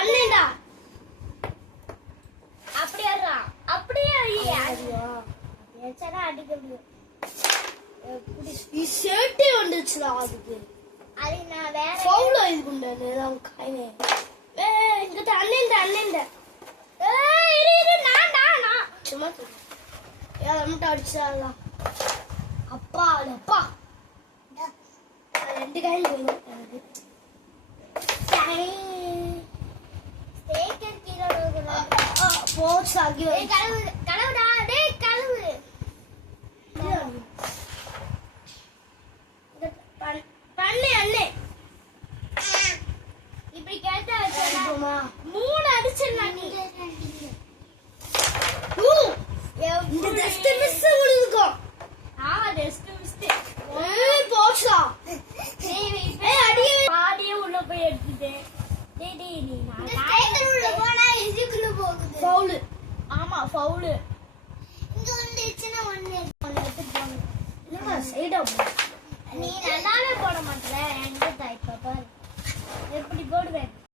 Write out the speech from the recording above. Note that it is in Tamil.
அண்ணேடா அப்படியே ஏச்சனா அடிக்க முடியும். ஷர்ட்டே வந்துச்சுடா அதுக்கு. அது நான் வேற ஃபவுல் ஆயிடுண்டே நான் கைனே. இங்க அண்ணேடா. இரு நான் சும்மா மட்டும் அடிச்சாலா அப்பா ரெண்டு கையில் போயிடும் போச்சு ஆகி கலவுடா டேய் கலவு பண்ணு அண்ணே இப்படி கேட்டா அடிப்போமா 3 அடிச்சிடலாம் நீ. இந்த டஸ்ட் மிஸ் விழுந்துக்கும். டெஸ்ட் மிஸ்ட் போச்சா பாடியே உள்ள போய் எடுத்துட்டேன். டேய் நீ உள்ள போனா இதுக்குள்ள போகுது. ஃபவுல். ஆமா ஃபவுல். இங்க வந்து சின்ன ஒண்ணு எடுத்து போங்க. இல்ல சைடா போ.